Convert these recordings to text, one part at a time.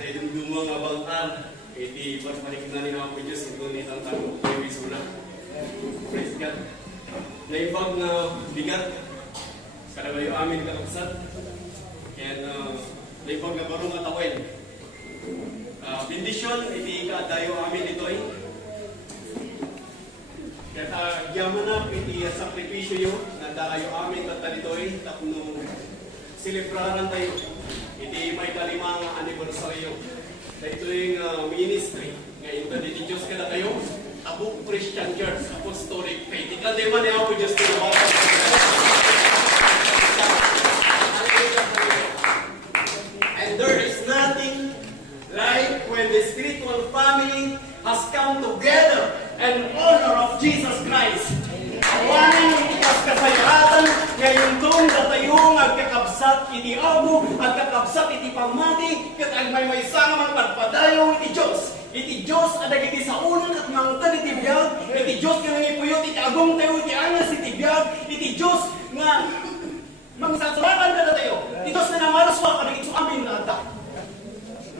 na idumdumang nga bantal, iti pagpalikna ni mga Diyos, ito ni Tantang Wisula. Praise God. Naibag na bigat, kadagayo amin kakapsat, kaya naibag na barong at awen. Bendisyon, iti kadayo amin ito ay. Kaya yaman na, iti sakripisyo yun, na dayo amin kata dito ay, tapno silibraran tayo. Iti may kalimang anibersaryo. Na ito yung ministry. Ngayon na dito Diyos kada kayo, Abuk Christian Church, Apostolic Faith. Ika di man ako Diyos ko. And there is nothing like when the spiritual family has come together in honor of Jesus Christ. Awanin ikas kasayatan, ngayon doon datayong agkakabsat iti abo, agkakabsat iti pamati, kat agmay sangamang pagpadayaw iti Diyos. Iti Diyos adag iti sa unang at mangtan iti biyag, iti Diyos nga nangipuyot iti agong tayo iti angas iti biyag, iti Diyos nga mangsasurakan ka na tayo, iti Diyos na namaraswa ka na ito amin na ata.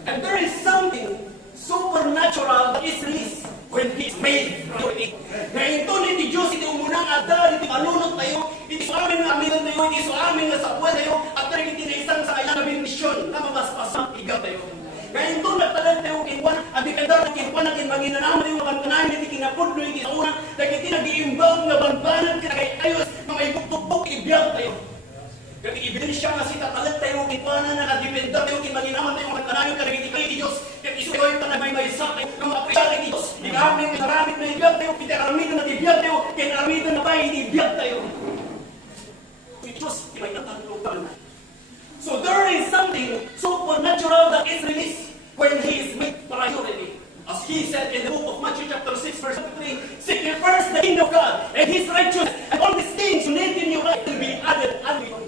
And there is something supernatural that is released when He is made priority. Ngayon doon iti Diyos, iti umunang ada, iti malunod tayo, iti sa amin nga amilan tayo, iti sa amin nga sabuan tayo, at rin iti na isang sa kanyang bendisyon na mabaspasang igaw tayo. Ngayon doon nagtalag tayo kinwan, at ikandar na kinwan na kinmanginanaman tayo, makantanahin iti kinapudlo, iti sa unang, dahil iti nag-iimbang na banbanan, kinakay ayos, mga ibuktukbuk, ibiyag tayo. Kaya ibigay nga si tatalag tayo, kinwanan na nakadipenda tayo, kinmanginanaman tayo, makantanahin, kanagiti kayo iti Diyos, kaya iso kayo pa na may sa tayo, ng apresya iti Diyos, ikamin na maramit na ibiyag tayo, pinaramid na ibiyag tayo, kinaramid na ba ibiyag tayo. Iti Diyos, may natanong. So there is something supernatural that is released when He is made priority. As He said in the book of Matthew chapter 6 verse 3, seek ye first the kingdom of God and His righteousness, and all these things you need in your life will be added unto you.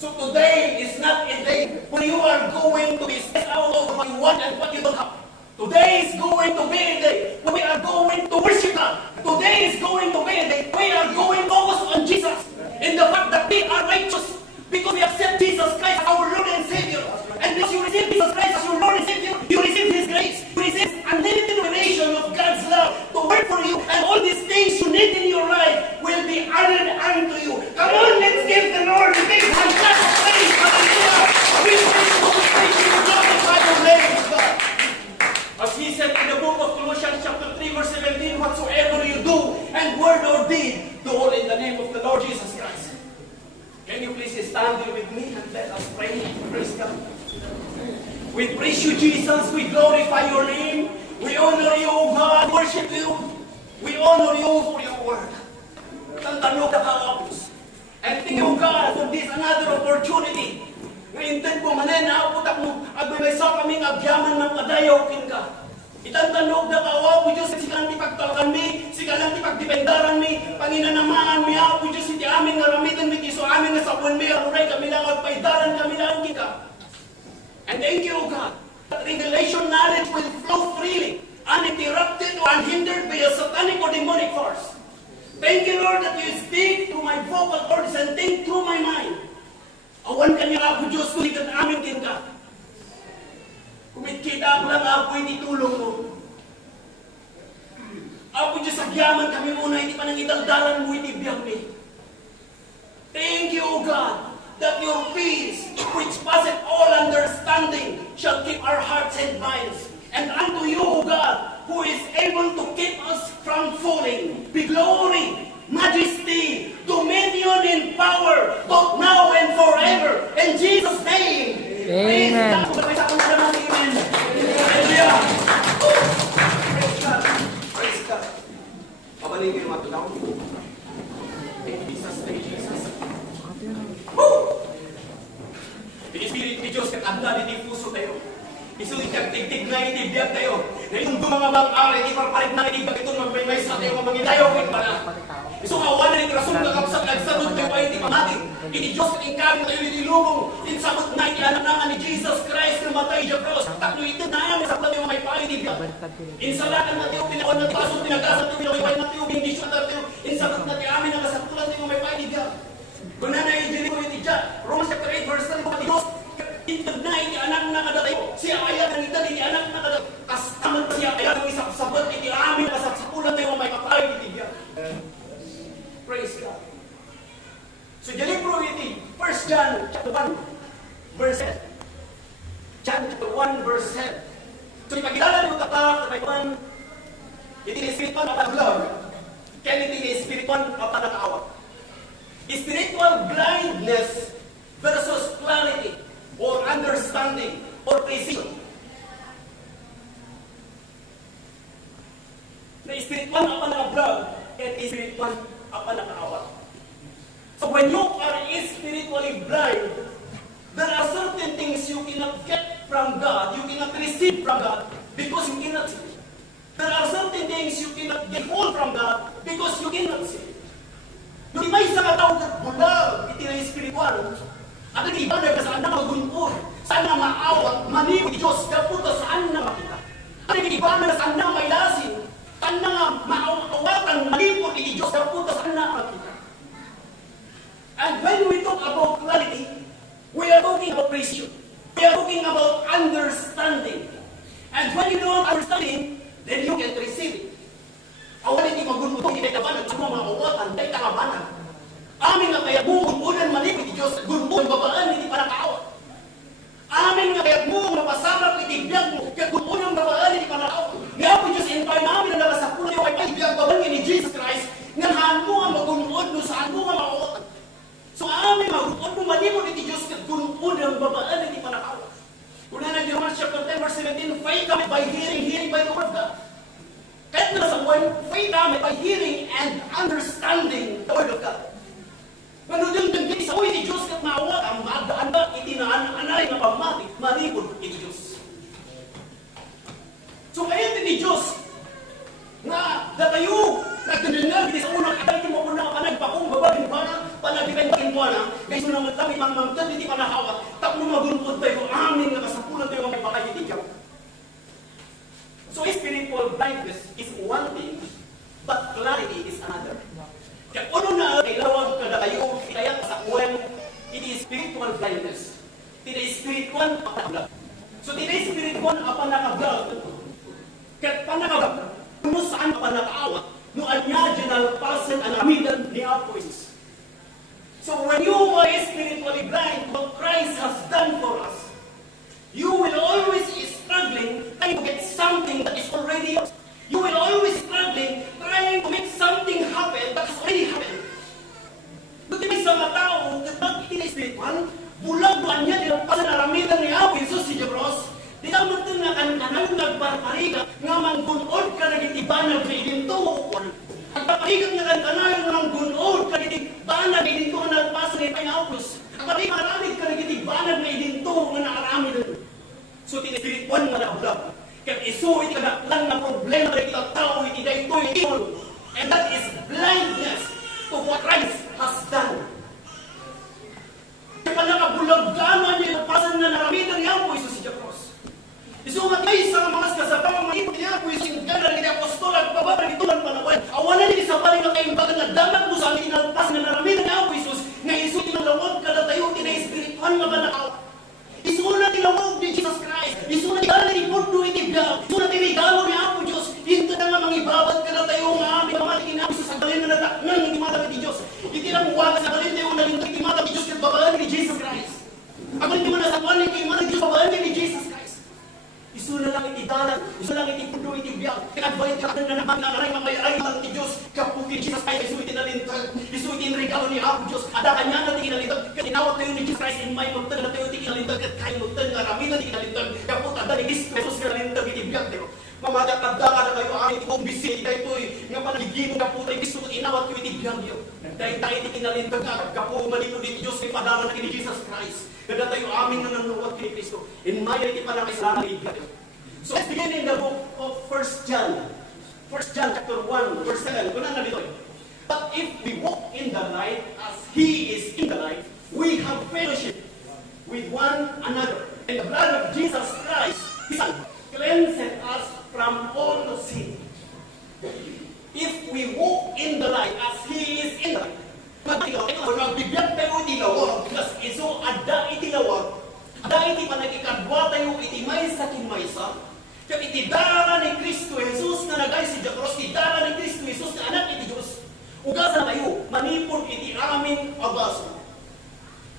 So today is not a day when you are going to be stressed out over what you want and what you don't have. Today is going to be a day when we are going to worship God. Today is going to be a day we are going to focus on Jesus in the fact that we are righteous. Because we accept Jesus Christ as our Lord and Savior. And because you receive Jesus Christ as your Lord and Savior, you receive His grace. You receive unlimited revelation of God's love to work for you. And all these things you need in your life will be added unto you. Come on, let's give the Lord a big hand clap of praise. Hallelujah. We praise you, glorify your name, God. As He said in the book of Colossians chapter 3 verse 17, whatsoever you do, and word or deed, do all in the name of the Lord Jesus Christ. Can you please stand here with me and let us pray? Praise God. We praise you, Jesus. We glorify your name. We honor you, O God. Worship you. We honor you for your word. Tantanog na kaapos. And thank you, God, for this another opportunity. Ngayon din po manen na aputak mo at may sa kaming agyaman ng kadayaw kin ka. Itantanog na kawa po Diyos, sika lang tipagtalakan mi, sika lang tipagdipendaran mi, panginanamaan mi ako Diyos, hindi amin nga ramitan mi, kiso amin nga sabuan mi, aruray kami lang, agpaidaran kami lang kita. And thank you, God, that revelation knowledge will flow freely, uninterrupted or unhindered by a satanic or demonic force. Thank you, Lord, that you speak through my vocal cords and think through my mind. Awan ka niya ako Diyos, kung ikat amin kin ka. Kumikita ko lang ako hindi tulong mo. Ako Diyos, agyaman kami muna, hindi pa nang idaldalan mo, hindi biyag mi. Thank you, O God, that your peace, which passeth all understanding, shall keep our hearts and minds. And unto you, O God, who is able to keep us from falling, be glory, majesty, dominion, and power, both now and forever. In Jesus' name. Amen. Praise God. Amen. Hallelujah. Praise God. Praise God. Pabalingin yung mga tunaw. Jesus, thank Jesus. Woo! Pinispirit ni Diyos, katanda ni puso tayo. Isulit kang tigtig na itibiyag tayo. Na itong mga bang-ari, iparparit na itibag itong magmaymay sa tayo, mamangitayaw ko yung bala. Iso kawan na ikrasong na kapsat, nagsanod tayo ay itipamati. Ini Diyos katingkarin tayo itilubong. Insabot na ikianap ni Jesus Christ na matay sa cross. Taklo ito na yan, sa tayo may paitibiyag. Insalakan na tayo, pinakuan na tayo, pinagasan tayo, pinakaway na tayo, bindisyon na tayo. Insabot na tayo, amin na kasatulan tayo may paitibiyag. Kung na na-idili ko yung tijak, Romans chapter 8 verse 3, Diyos, itag na anak na kada tayo. Siya ayaw ng ita, hindi anak na kada kastaman pa siya, ayaw ng isang sabat, hindi amin, kasaksakulan tayo may kapay, hindi niya. Praise God. So, dyan yung probability, 1 John chapter 1, verse 7. John chapter 1, verse 7. So, ipagkilala niyo tatak, may one, iti ni spiritual na panaglaw, kaya iti ni spiritual na panag-awat. Spiritual blindness versus clarity or understanding or precision. Na spiritual na panag-awat, kaya spiritual na panag-awat. So when you are spiritually blind, there are certain things you cannot get from God, you cannot receive from God, because you cannot see. There are certain things you cannot get hold from God, because you cannot see. Yung may isang katawag at bulag, iti na espiritual, at ang iba na saan na magunpon, saan na maawat, maniwid Diyos, kaputo saan na makita. At ang iba na saan na mailasin, saan na maawatan, manipon iti Diyos, kaputo saan na makita. And when we talk about clarity, we are talking about precision. We are talking about understanding. And when you know understanding, then you can receive it. Awan hindi magunutong, hindi kabanan, sa mga mawatan, hindi kabanan. Amin nga kaya buong-unan manipit, Diyos, gunmong babaan, hindi para kaawat. Amin nga kaya buong napasarap, itibiyag mo, kaya gunmong babaan, hindi para kaawat. Nga po Diyos, entire namin na nakasapulan yung ay itibiyag babaan ni Jesus Christ, nga haan mo ang magunod, no saan mo ang mawatan. So amin magunod mo manipit, iti Diyos, kaya gunmong babaan, hindi para kaawat. Kung na Romans chapter 10, verse 17, faith cometh by hearing, hearing by the word of God. Kahit na sa buwan, faith cometh by hearing and understanding the word of God. Manudong dangin sa uwi ni Diyos kat maawa ang maadaan ba itinaan-anay na pamati, manipod iti Diyos. So kayo ni Diyos, nga datayo, nagdadinag, iti sa unang itay, mo po na panagpakong babagin pa na, panagipin pa na, guys mo naman kami, mamamtad, hindi pa nakawat, tapos maguntod tayo, amin nga kasapulan tayo, may bakay iti Diyos. So spiritual blindness is one thing, but clarity is another. Kaya uno na ilawag kada kayo, kaya sa uwan, it is spiritual blindness. It is spiritual panakablag. So it is spiritual panakablag. Kaya panakablag, kung saan panakaawat, no original person ang amidan ni Apois. So when you are spiritually blind, what Christ has done for us, you will always be struggling trying to get something that is already yours. You will always struggling trying to make something happen that has already happened. Doon may isang tao na spiritual, bulag doon niya dinagpasan na ramitan ni Apo Jesus si Jebros. Di ka matun nga kanang nagparpariga nga manggunod ka nagitibanag na idinto. Ang paparigan nga kanang manggunod ka nagitibanag na idinto na nagpasan ni Apo. Ang paparigan maraming ka nagitibanag na idinto nga nakarami doon. So tinespiritual nga nabulag. Kaya iso iti kadaklan na problema na kita tao iti dayto iti and that is blindness to what Christ has done. Kaya nakabulag gaman niya napasan na naramitan niya po iso si Jacros. Iso nga tayo sa mga kasabang manipot niya po ising gana ni Apostol at bababa ito ng panawan. Awanan niya sa paling na kayong bagan na damat mo sa amin inalpas na naramitan niya po Isus nga iso tinalawag kada tayo tina-espiritual nga ba nakaw. Isu na tinawag ni Jesus Christ. Isu na tinawag ni Pundo itibiyag. Isu na tinigalo ni Apo Diyos. Hinto na nga mangibabat ka na tayo nga aming pamating na sa galin na nataknan ng imatang ni Diyos. Hindi na muwaga sa galin tayo na lintag imatang ni Diyos at babaan ni Jesus Christ. Ako hindi mo na sa paling kay imatang Diyos babaan ni Jesus Christ. Isu na lang itidalan. Isu na lang itipundo itibiyag. Kinadbayin ka na naman na naray mamayaray ng ni Diyos. Kapukin Jesus Christ. Isu itinalintag. Isu itinregalo ni Apo Diyos. Ada kanya na tinalintag. Tinawag tayo ni Jesus Christ in my magtag na tayo tinalintag. At kain magtag na rami na tinalintag. Kaput ada ni Jesus tinalintag itibiyag tayo. Mamadakadaka na kayo amin kong bisi. Dahil ito'y nga panagiging kaputay. Gusto ko inawat ko itibiyag tayo. Dahil tayo tinalintag ka. Kapu malito ni Diyos. May padala na ni Jesus Christ. Kada tayo amin na nanuwag kini Kristo. In my iti pa na kayo sa itibiyag. So let's begin in the book of 1 John. 1 John chapter 1 verse 7. Kunan na dito. But if we walk in the light as He is in the light, we have fellowship with one another. And the blood of Jesus Christ, His Son, cleanseth us from all sin. If we walk in the light as He is in the light, magbibigyan tayo itilawag, because iso ada itilawag, Dahil iti panagikadwa tayo, iti maysa kinmaysa, kat iti dara ni Kristo Jesus na nagay si Jacros, iti dara ni Kristo Jesus na anak iti Diyos, ugasan tayo, manipod iti amin agaso.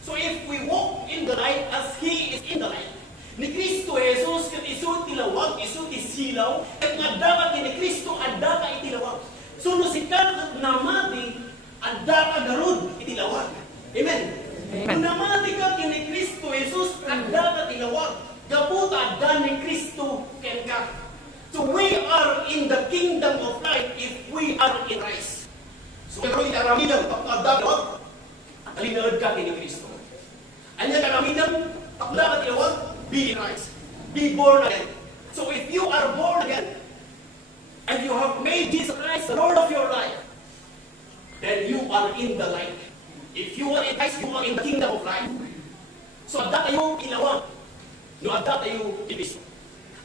So if we walk in the light as He is in the light, ni Kristo Jesus kat isu tilawag, isu tisilaw, kat nga dapat ni Kristo adda ka itilawag. So no sikat namati adda ka garud itilawag. Amen. Kung namati ka ni Kristo Jesus adda ka tilawag, gabuta adda ni Kristo ken ka. So we are in the kingdom of light if we are in Christ. So pero itaramidan pagkadda ka, alinaad ka ni Kristo. Anya karamidan takda ka tilawag, be in Christ. Be born again. So if you are born again, and you have made Jesus Christ the Lord of your life, then you are in the light. If you are in Christ, you are in the kingdom of life. So adda tayo ilawag, no adda tayo kini Kristo.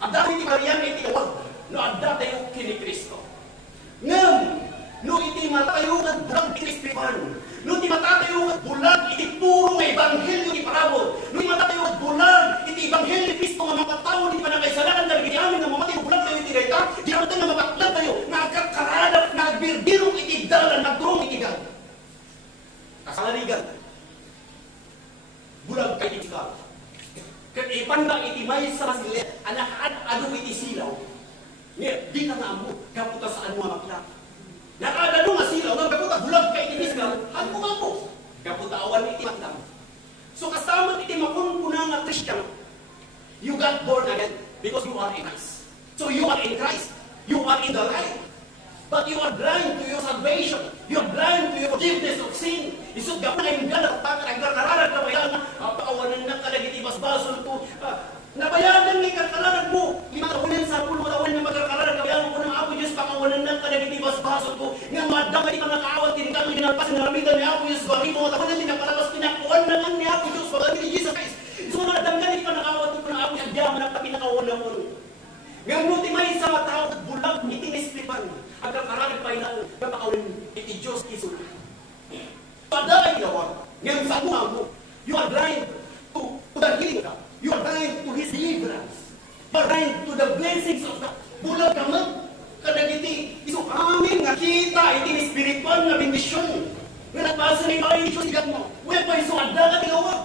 Adda tayo Marian ilawag, no adda tayo kini Kristo. Ngam, no iti matayo nga bulag iti Espiripan, no iti matayo nga bulag iti puro nga ebanghelyo iti parabol, no iti matayo nga bulag iti ebanghelyo ni Kristo nga mapatawo iti panakaisalakan dahil iti amin nga mamatay bulag tayo iti dayta, di naman tayo nga mapaklat tayo, nagkakaradap, nagbirbirong iti dalan, nagdurong iti gan. Kasalarigan, bulag kay iti ka. Kat ipanda iti may sa masilit, anak adu iti silaw. Ngayon, di ka nga mo, kaputa sa ano makla. Nakadano nga silaw, nga kaputa, bulag kay iti silaw, ano nga mo? Kaputa awan iti matang. So kasama iti makunpuna nga Christian, you got born again because you are in Christ. So you are in Christ. You are in the light. But you are blind to your salvation. You are blind to your forgiveness of sin. Isod ka pa yung gana, nagkakararan ka bayan na, paawanan na ka nagitibas basol ko. Nabayanan ni kakararan mo. Kimatawanan sa pulo, matawanan na magkakararan ka bayan mo ng Apo Diyos, pakawanan na ka nagitibas basol ko. Nga madama di ka nakaawat, tinitang ginalpas, nalamitan ni Apo Diyos, bagi mo, matawanan din ang palabas, pinakuan na lang ni Apo Diyos, pagkati ni Jesus Christ. So madamgan di ka nakaawat, ito na Apo Diyos, diyaman ang pinakawan na mo. Nga muti may sa matao at bulag, itinesplipan. Ang kakararan pa ilang, napakawin iti Diyos iso. Pada ay gawang, ngayon sa mga mo, you are blind to the healing God. You are blind to His deliverance. You are blind to the blessings of God. Bulag ka man, kadagiti, iso amin nga kita, iti spiritual na bendisyon. Nga nagpasa ni Maray Diyos igat mo. Wala pa iso adda ka tingawag.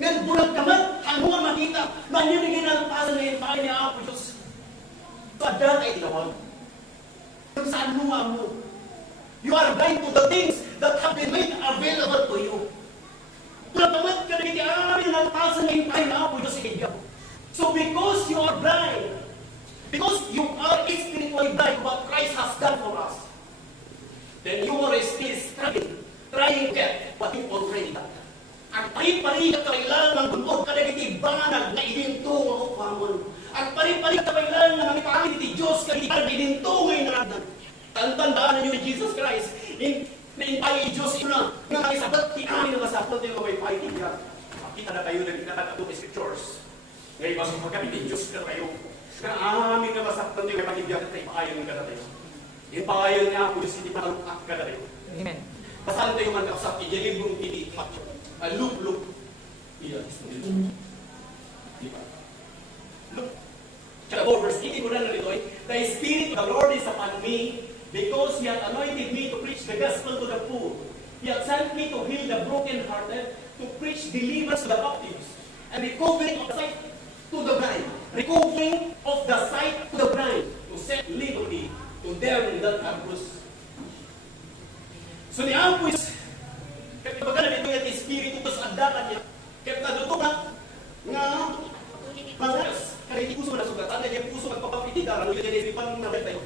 Ngayon bulag ka man, ano nga makita, manyanigin ang pasa ni Maray ni Apo Diyos. So adda ka itinawag. Kung saan luwa mo. You are blind to the things that have been made available to you. Tulad ka na hindi amin ang tasan na impay na Apo Diyos ikigyan. So because you are blind, because you are spiritually blind what Christ has done for us, then you are still struggling, trying to get what you already done. Ang pari-pari ka kailangan ng bundok ka na hindi banganag na ininto ang upamon. Ang pari-pari ka kailangan ng ipangin iti Diyos ka hindi ininto ngayon na natin. Tandaan niyo ni Jesus Christ, na-impay Diyos ina, nga kayo sabat, kinamin na masapot yung may fighting ka. Makita na kayo na pinakatato ng scriptures. Ngayon, pasok magkami ni Diyos na kayo, na amin na masapot yung may pagigyan at ipaayon ka na tayo. Ipaayon niya ako, Diyos, hindi makalukak ka na tayo. Amen. Pasahan tayo man kausap, ijalibong pili, look. Iya, diba? Look. Chapter 4, verse 18 ko na narito ay, the Spirit of the Lord is upon me, because He hath anointed me to preach the gospel to the poor. He hath sent me to heal the brokenhearted, to preach deliverance to the captives, and recovering of the sight to the blind. Recovering of the sight to the blind, to set liberty to them that are bruised. So ni Apo is, kaya baga na dito yung Espiritu ko sa andakan niya, kaya naduto nga mangaras, kaya hindi puso na sugatan, kaya puso magpapapitigar, ano yung nilipang na tayo.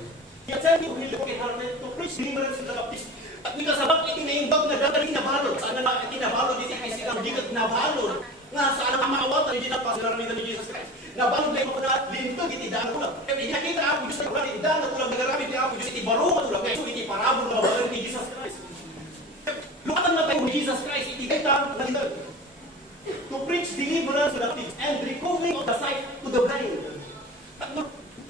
Kaya saan yung hindi ko kinharapin to preach deliverance to the captives. At hindi kasabak, itinayimbag na dapat itinabalod. Saan na itinabalod, itinabalod, itinabalod. Nga saan ang maawatan, hindi na pa sinaramitan ni Jesus Christ. Nabalod na yung mga lintag, itidaan ko lang. Kaya inakita ako, Diyos na kulang, itidaan ko lang, nagaramit niya ako, Diyos, itibaro ko lang. Ngayon, itiparabol na balon ni Jesus Christ. Lukatan na tayo ni Jesus Christ, itigay tayo na lintag. To preach deliverance to the captives and recovering of the sight to the blind.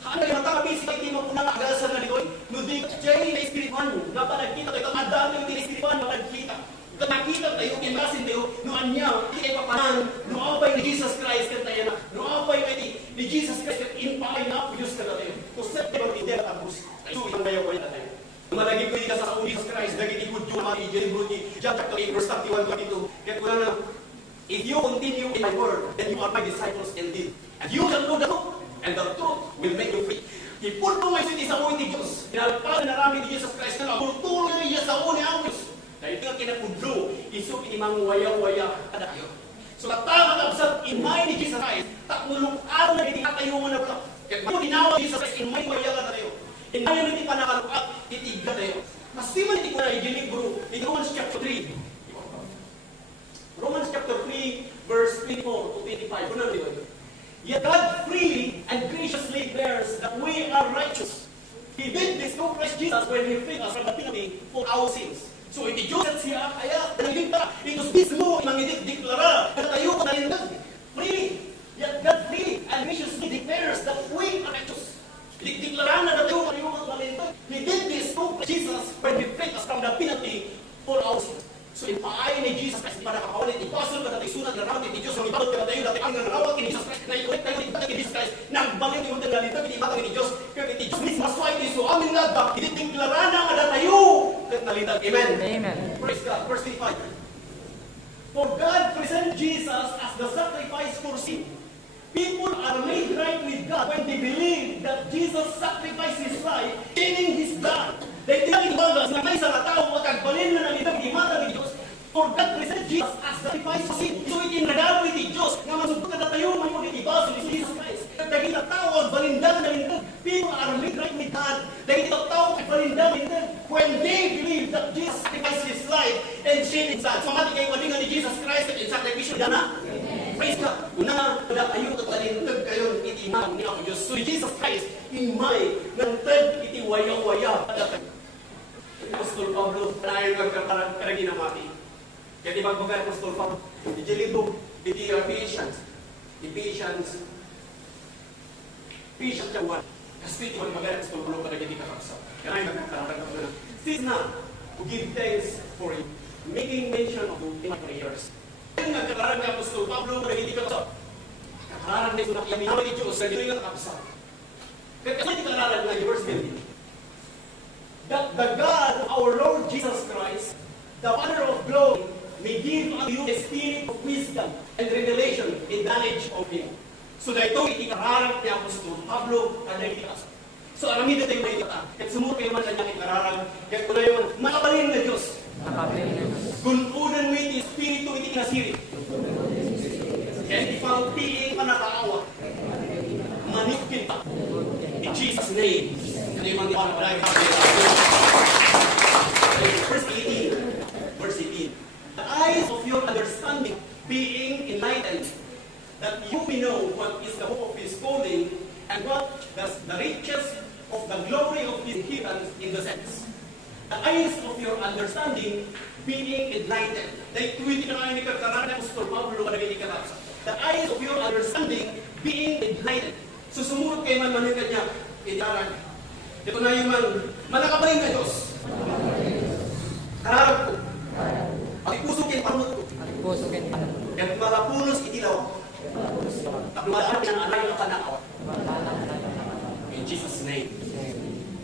Ano yung matapis, hindi mo punang agasan na litoy. Nudig, Jay, na Espiripan. Dapat nagkita kayo, madami yung Espiripan, nakagkita. Kung nakita tayo, kinasin tayo, noon niya, hindi kayo papanan, noon pa yung Jesus Christ, ni Jesus Christ ket impaay na Diyos kada tayo. Kusat ba hindi tapos. So ang bayaw ko tayo. Malagi ko ka sa Jesus Christ dagiti gudyo mati Jerry Brody John chapter 8 verse 31 22. Kaya kuna na if you continue in my word, then you are my disciples indeed. And you shall know the truth, and the truth will make you free. Ipunto mo ito sa uwi ni Diyos. Pinalpalan na namin ni Jesus Christ na pultulo na niya sa uwi ang Diyos. Dahil ito ang kinapudlo, isok inimang waya-waya kada kayo. So katama kapsat imay ni Jesus Christ, takmulong araw na itikatayo mo na pala. Kaya kung ginawa ni Jesus Christ, imay waya kada tayo. Imay na iti panakalukat, itigla tayo. Kasi man iti ko na i-libro, in Romans chapter 3. Romans chapter 3, verse 24 to 25. Unang dito. Yet God freely and graciously bears that we are righteous. He did this through Christ Jesus when He freed us from the penalty for our sins. So iti Diyos at siya, kaya dalagin pa, ito mismo imang idiklara, na tayo ko nalindag. Freely, yet God freely and graciously declares that we are righteous. Diklara na tayo ko nalindag. He did this through Christ Jesus when He freed us from the penalty for our sins. So ipaay ni Jesus Christ para kakawalit ipasol ka tatay sunat na rawat ni Diyos ang ibabot ka tayo dati ang narawat ni Jesus Christ na ikorek tayo ni Jesus Christ nang balik ni Muntin Galita pinibatan ni Diyos kaya ni Diyos mismo masway ni so amin nga ba itiklara na nga tayo kat nalitag. Amen. Amen. Praise God. Verse 35. For God present Jesus as the sacrifice for sin. People are made right with God when they believe that Jesus sacrificed His life, shedding His blood. Dahil tinalibagas na may isang tao magkagbalin na nalitang himata ni Diyos. For God present Jesus as the sacrifice for sin. So itinagawin ni Diyos nga masubot na tayo may mag-ibaso ni Jesus Christ. Dahil ito tao ang balindang na nalitang. People are made right with God. Dahil ito tao ang balindang na nalitang. When they believe that Jesus sacrificed His life and shed His blood. So mati kayo malingan ni Jesus Christ at sacrificial na. Praise God. Una, wala kayo katalintag kayo itimang ni ang Diyos. So Jesus Christ, imay, nantag iti waya-waya. Apostol Pablo, tayo nagkakaragi na mati. Kaya di bagbagay Apostol Pablo, iti libro, iti Ephesians chapter 1. Kasi iti bagbagay Apostol Pablo, karagi di kakaksa. Kaya tayo nagkakaragi na. Since na, to give thanks for it, making mention of my prayers. Kaya nagkakaragi ni Apostol Pablo, karagi di kakaksa. Kakaragi na ito na kiyami ni Diyos, karagi di kakaksa. Kaya kasi di karagi na verse 20. That the God of our Lord Jesus Christ, the Father of glory, may give unto you a spirit of wisdom and revelation in knowledge of Him. So na ito ikararang ni Apostol Pablo at nagtikas. So alamin na tayo may ikata. At sumuro kayo man sa niyang ikararang. Kaya kung na yun, makabalin na Diyos. Gununan mo iti espiritu iti kinasirit. Kaya iti pangpiing panakaawa. Manikin pa. In Jesus' name. Verse 18. The eyes of your understanding being enlightened, that you may know what is the hope of His calling, and what the riches of the glory of His inheritance in the saints. The eyes of your understanding being enlightened. The eyes of your understanding being enlightened. So sumunod kayo man manikan niya, itarang. Ito na yung manakabalin na Diyos. Kararap ko. Pag-ipusukin panot ko. At malapulos itilaw. Taklumaan ng anay ang panakawat. In Jesus' name.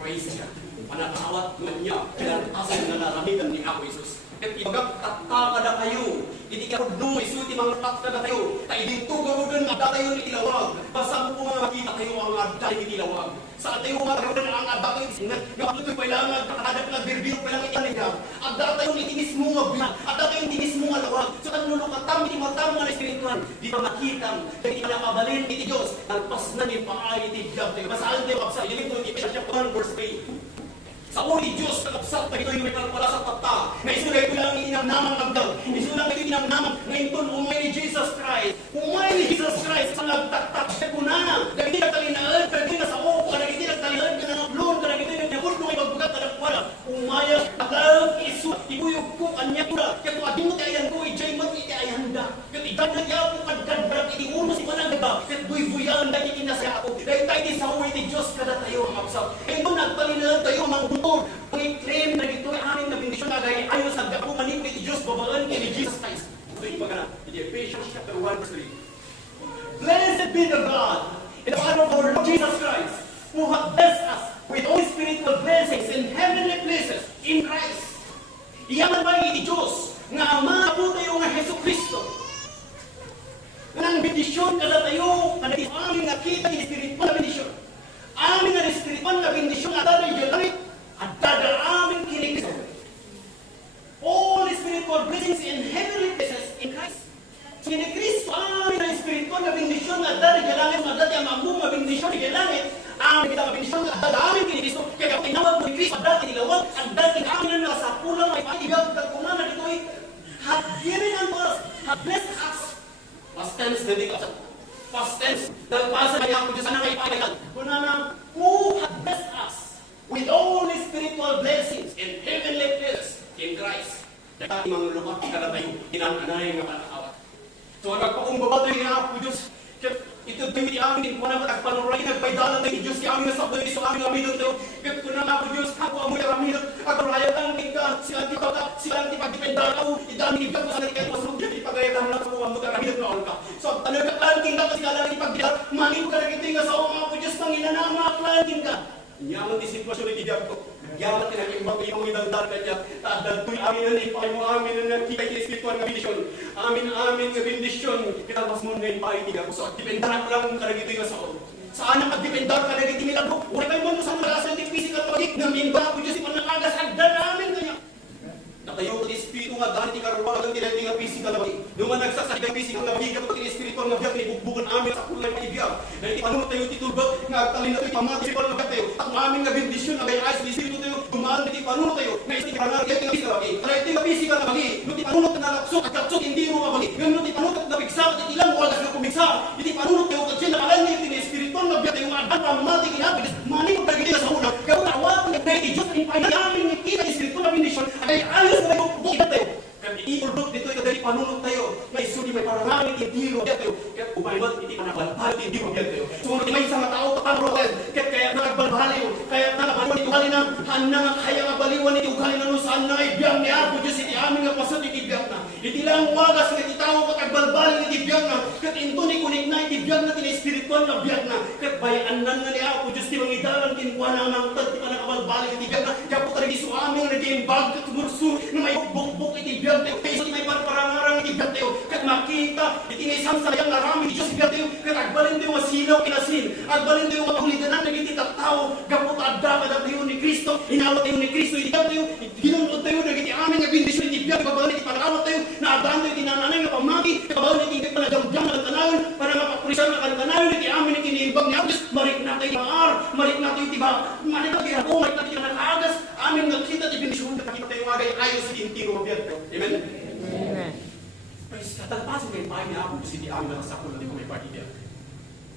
Praise God. Panakawat man niya. Kinarasal na naramigan ni Ako Isus. At ibagak tatka na kayo. Hindi ka kudno, isuti mga tatka na kayo. Tayo din tugarugan, agda tayo ni Tilawag. Basta mo mga makita kayo ang agda ni Tilawag. Sa tayo mga karugan ang agda kayo. Yung ato'y kailangan, kakadap na birbiro, kailangan itanigam. Agda tayo ni tinis mo nga bilang. Agda tayo ni tinis mo nga lawag. So tanulungatam, hindi matam nga na espirituan. Di pa makitam. Dahil iti malakabalin, iti Diyos. Nagpas na ni paay, iti Diyab tayo. Masaan tayo kapsa. Yung ito, iti Chapter 1, verse 3. Sa uli Diyos, kalapsat na ito yung may kalpala sa tata. Na isulay ko lang inamnamang magdag. Isulang ito inamnamang. Ngayon ito, umay ni Jesus Christ. Umay ni Jesus Christ sa nagtaktak. Kaya ko na, dagiti nagtalinaan, dagiti na sa opo, dagiti nagtalinaan, ka na nablon, dagiti nagnyabot, nung may magbugat na nagpala. Umaya, talag, isu, ibuyog ko, kanya ko na. Kaya kung adin mo tayan ko, ijay mat, iti ayanda. Kaya itan na yapo, kadkadbrak, iti uno si panagaba. Kaya buy-buyan, dagiti nasya ako. Dahil tayo di sa uwi ni Diyos, kada tayo ang kapsap. Kaya ito, nagtalinaan tayo, pag-i-claim na dito ay amin na bendisyon na gaya ayon sa gapo manin kay Diyos babaan kay Jesus Christ. Ito yung pagkana. Ephesians chapter 1 verse 3. Blessed be the God in the power of our Lord Jesus Christ, who hath blessed us with all spiritual blessings in heavenly places in Christ. Iyaman ba ni Diyos nga ama po tayo nga Hesus Kristo? Nang bendisyon kada tayo, kada aming nakita yung spiritual na bendisyon. Aming nga spiritual na bendisyon at tayo yung langit at tada aming kinikristo. All spiritual blessings in heavenly places in Christ. Kini Kristo amin na spiritual na bendisyon at tada yung langit at tada yung mamong na bendisyon yung langit. Amin kita mabindisyon at tada aming kinikristo. Kaya kung tinawag mo ni Kristo at dati nilawag at dati amin na nasa pulang ay patigag at kumana dito ay have given unto us, have blessed us. Past tense, hindi ka. Past tense. Dahil pasa kaya ako Diyos na nangaipagitan. Kuna na, who had blessed us with all the spiritual blessings in heavenly places in Christ. Dahil mga lumak, kada tayo, hinanganay nga panakawat. So, nagpakumbaba tayo nga ako Diyos. Ito tayo di amin, kung na matagpanuray, nagpaidalan tayo Diyos, di amin na sabdo, iso amin amidon tayo. Kaya kung na ako Diyos, ako amoy aramidon, at rayat ang tingka, silang tipagdipendar ako, idami ibang sa natin kayo, masulog yan, ipagayatan lang sa mga amoy aramidon na ka. So, talaga kalanting ka, kasi kalang ipagdipendar, maling ka nagiting ka sa mga Diyos, Panginoon na mga kalanting ka. Nyaman di sitwasyon ni Tijab ko. Nagyaman tinag-imbang yung idaldal ka niya. Tadaltoy amin na ipay mo amin na nakikay kinespiritual nga bendisyon. Amin nga bendisyon. Kitabas mo na ipay Tijab ko. So, dipendar ko lang karagito yung sao. Saan ang pagdipendar karagito yung ilagbo? Uri kayo mo sa mga lasan ng physical pagik. Namimba ko Diyos yung panangagas. Agdan namin kanya. Nakayo ko di espiritu nga dahil di karuwa ang tinating nga physical na bagay. Doon nga nagsasalig ang physical na bagay. Kapag spiritual na bagay, bukbukan amin sa kulay na ibiyag. Dahil ipanunod tayo titulbag, nga agtalin na tayo, pamati spiritual na bagay tayo. At amin nga bendisyon na bayayas, di espiritu tayo, dumaan na ipanunod tayo. Nga isang ipanunod tayo, nga physical na bagay. Kaya ito yung physical na bagay. Nung ipanunod na nalaksok, at kapsok, hindi mo mabagay. Nung ipanunod na bigsa, at ilang walas na kumigsa. Hindi ipanunod tayo, at siya nakalan niya yung spiritual na bagay tayo, nga agad pamati kinabig. Maning magkagili sa una. Kaya nawa ko na Diyos, namin nakita yung spiritual na bendisyon. Ay ayos na tayo, bukid tayo. Kaya iulog dito ito dahil panunod tayo. May suli may parangamit hindi mo tayo. Kaya umayman hindi pa nabalbal hindi mo tayo. Sumunod may isang tao tapang roel. Kaya nagbalbaliw. Kaya nagbalbaliw ito gali na hanang kaya mabaliwan ito gali na saan na ibiyang ni Apo Diyos iti aming nga pasot iti ibiyang na. Iti lang wagas nga iti tao ko tagbalbalin iti ibiyang na. Kaya into ni kunik na iti ibiyang na tina-espiritual na ibiyang na. Kaya bayaan na ni Apo Diyos ti mangidalan kinuha na ng tad ti pa nakabalbalin iti ibiyang na. Kaya po talaga iso aming nag-iimbag at murso na may bukbuk iti ibiyang tayo. Kaya may parang iti ibiyang tayo. Kaya makita iti nga isang sayang narami iti Diyos ibiyang tayo. Kaya agbalin tayo masilaw kinasin. Agbalin tayo mapahuliganan nagiti tao. Gapot adda kada tayo ni Kristo. Hinawat tayo ni Kristo iti ibiyang tayo. Ginunod tayo nagiti amin nga bendisyon iti ibiyang. Kabalan iti panakawat tayo. Naadaan tayo iti nananay nga pamati. Kabalan iti panagdamdam na kantanawin. Para mapapulisan na kantanawin iti amin iti niimbang ni Abdus. Marik na tayo maar. Marik na tayo tiba. Marik na tayo ako. Marik na tayo nakagas. Amin nakita iti bendisyon. Kakita tayo agay ayos iti intiro biyang. Amen? Amen. Praise God. Talpasin kayo pahay ni Apo Diyos iti amin nakasakol natin kung may party biyang.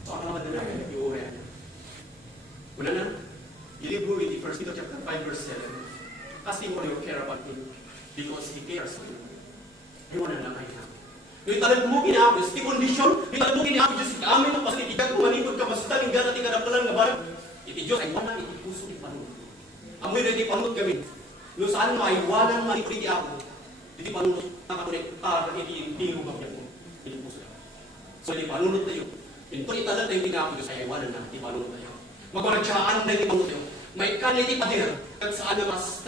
So, ako naman na namin nag-iure. Una na, ilibro iti 1 Peter chapter 5 verse 7. Kasi mo you care about him because he cares for you. Iwan na lang kayo. Yung talag mo ginaapos, iti kondisyon, yung talag mo ginaapos, iti amin ang pasitigat kung manipod ka, masutan, yung gata, iti kadaptalan nga barang. Iti Diyos, ay wala, iti puso, iti panunod. Amoy na iti panunod kami. Nung saan mo ay walang manipod iti ako, iti panunod, nakakonektar, iti intiro bagyan mo, iti puso. So, iti panunod tayo. Ito italan tayo ginaapos, ay wala na, iti panunod tayo. Magpanagsaan na iti panunod tayo. May kaniti padir, kag saan na mas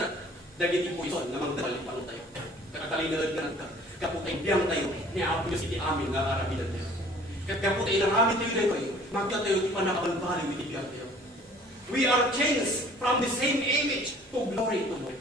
dagiti po ison, namang daling panunod tayo. Kakatalay na nagdanan ka. Kaputay biyang tayo, ni Apo Diyos iti amin nga karabilan tayo. Kaputay ilang amin tayo na kayo, magka tayo iti panakabalbaliw iti biyang tayo. We are changed from the same image to glory to glory.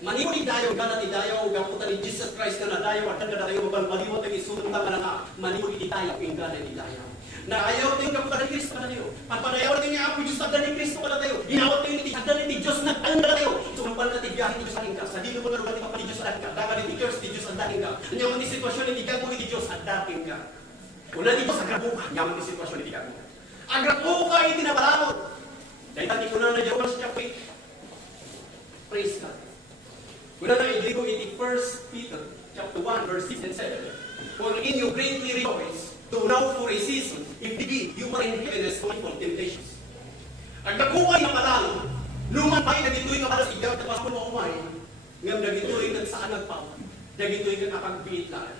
Manipuli dayo, ganati dayo, gaputan ni Jesus Christ na dayo, at na tayo mabalbaliw tayo isunod na nga manipuli iti dayo, inggalan ni dayo. Na ayaw tayo kaputan ni Kristo ka na tayo. Pagpanayaw tayo ni Apo Diyos, agdan ni Kristo ka na tayo. Hinawat tayo ni agdan ni Diyos, nagtalan na tayo. Sumampal na tibiyahin ni Diyos aking ka. Sa dino mo na lugar ni Papa ni Diyos aking ka. Daga ni Diyos, ni Diyos andaking ka. Nyaman ni sitwasyon ni Tigag mo ni Diyos, andaking ka. Una ni Diyos, agrabuka. Nyaman ni sitwasyon ni Tigag mo. Agrabuka, itinabalakot. Dahil tati ko na Diyos siya quick. Praise God. Una na iligo iti 1 Peter chapter 1 verse 6 and 7. For in you greatly rejoice, to now for a season, if indeed you are in heaviness for temptations. Ang nagkukay na malalo, lumantay na dito'y nga para sa igawat na pasok mo umay, ngam na dito'y nga saan nagpaw, na dito'y nga nakagbiit lang.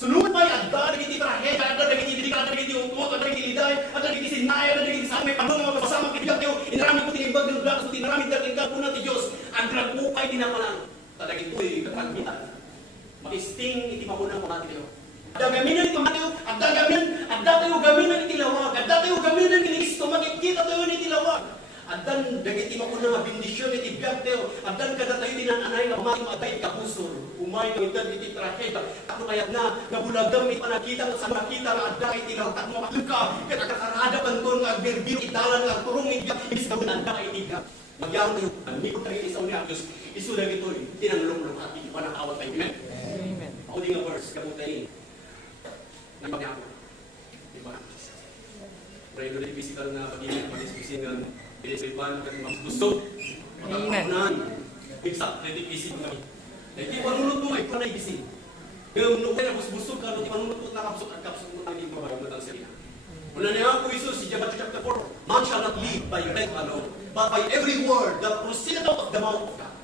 So lumantay, agda, nagiti trahe, agda, nagiti dilikat, nagiti umot, nagiti lida, day, at nagigisin na ay, nagigisin sa aming panong mga kasama kibiyag kayo, inarami ko tinimbag ng blakas, tinarami dahil kapunan ti Diyos, ang dragukay tinapanan. Tadag ito'y katagmitan. Makisting iti makunang pamati kayo. Dagaminan iti pamati kayo, at datayo gaminan iti lawag, at datayo gaminan iti Kristo, makikita tayo iti lawag. At dan, dagiti makunang nga bindisyon iti biyag tayo, at dan kadatayo tinananay na pamati matay kapusor. Umay ng itan iti traheda, at kayat na, nabulagdam iti panakita, sa makita na adda iti lawag, mo makluka, katakarada panton nga agbirbiro italan nga turong iti biyag, ibis na adda iti biyag. Magyawang tayo, hindi ko tayo isaw niya, Diyos, isulag ito'y, tinanglong-long at iti panakawat tayo. Amen? Amen. Ako di nga verse, kabutayin. Nagpagyan ko. Diba? Regular physical na pag-ibig, pag-isbisin ng pinisipan, kasi gusto. Pagkakakunan. Bigsak, ready physical kami. Hindi panunod mo, ay panay bisin. Ngayon, nung tayo busog ka, nung panunod mo, nakapusok at kapusok mo, naging mabagang na sila. Una niya po Isus, si Matthew chapter 4, man shall not live by bread alone, but by every word that proceeded out of the mouth of God.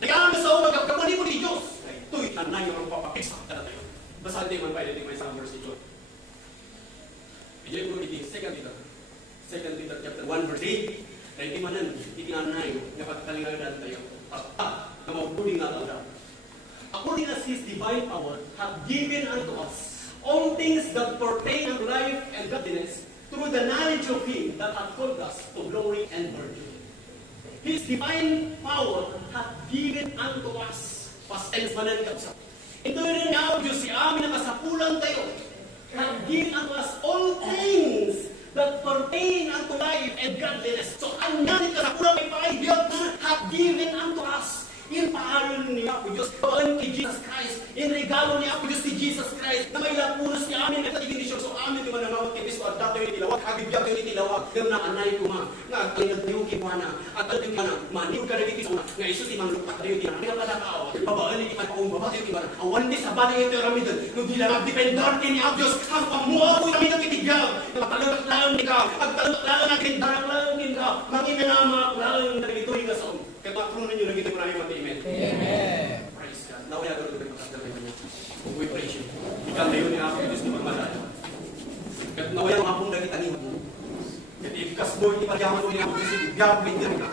Nagkakaroon sa umaga, kapani mo ni Diyos. Ito'y anay yung papapiksa ka na tayo. Basahan tayo man pa, ito may isang verse ito. Bigyan ko iti, 2 Peter chapter 1 verse 8. Kaya imanan, itinanay, napagkalingagan tayo. At na mabuling nga tayo. According as His divine power hath given unto us all things that pertain to life and godliness through the knowledge of Him that hath called us to glory and virtue. His divine power hath given unto us. Past tense man ang kapsa. Ito rin nga, Diyos, si amin na kasapulan tayo. Hath given unto us all things that pertain unto life and godliness. So, ang natin kasapulan may paibiyag na hath given unto us. In paaral niya po Diyos, paan kay Jesus Christ, in regalo niya po Diyos si Jesus Christ, na may lapunos niya amin at ibindisyon. So amin yung mananawag kay Kristo, at dato yung itilawag, agibiyag yung itilawag, yung naanay ko ma, na agtayag yung kibuana, at ating mana, maniw ka na dito na, nga iso timang lupat na yung tinang, nga patakaawa, babaan yung ipan paong baba yung ibana, awan di sa bali yung tiramidon, nung di lang agdipendar kini ang Diyos, ang pamuha po namin ang itigyaw, magtalag-lang ni ka, magtalag-lang natin, darang-lang ka, mangiminama-lang na ito yung nasaon. Kaya makrunan nyo lang ito ko namin mati-amen. Amen. Praise God. Now, kaya gano'n ito makasdalay mo niya. We praise you. Ikaw na yun ni ako, Diyos na magmadala. Kaya nawaya mga pong dagit ang mo. Kaya ikas mo, ipagyaman mo niya ako, Diyos, ibigabit niya ka.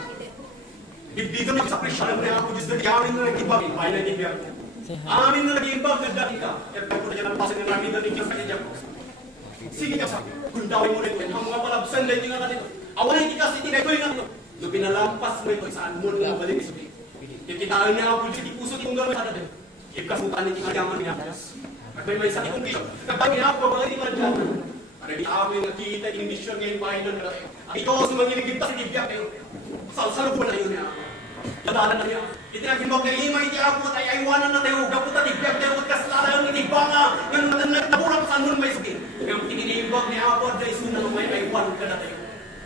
Ibigam niya sa presyalan mo niya ako, Diyos, nagyamin na nag-ibag. Bahay na nag-ibag. Amin na nag-ibag, nagdali ka. Kaya pag na dyan ang pasan ng namin na nag-ibag sa kanya ko. Sige ka sabi, gundawin mo rin ko. Ang mga palabsan lang yung nga dito. Awan hindi kasi tinay nga ito. Nung pinalampas mo ito, saan mo lang balik ito. Kikitaan niya ako, di puso di kong gawin sa dati. Ikas mo panin yung agaman niya. At may sakit kong kisyo. Kapag ginagawa mga di man dyan. Para di ako yung nakikita yung mission ngayon bahay nun. At ikaw sa mga ginigibta sa gibyak kayo. Salsalo po na yun niya. Nadalan na niya. Itinagimag na ima, iti ako at ayaywanan na tayo. Gapot at ibyak tayo. At kaslala yung itibanga. Ganun nagnaburang saan nun may sakit. Kaya tinigibag niya ako at dahil sunang may aywan ka na tayo.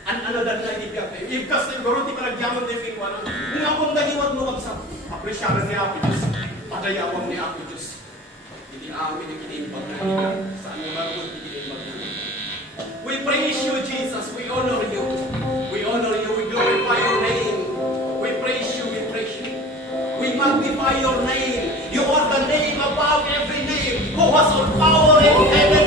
Ano dan na ibigay tayo. Ibkas tayo, garo, di pa nagyaman tayo pinwan. Kung akong dahiwag mo magsak, apresyaran niya ako, Diyos. Padayawang niya ako, Diyos. Hindi amin yung kinibag na ibigay. Saan mo larod, kinibag na. We praise you, Jesus. We honor you. We honor you. We glorify your name. We praise you. We praise you. We magnify your name. You are the name above every name. Who has all power in heaven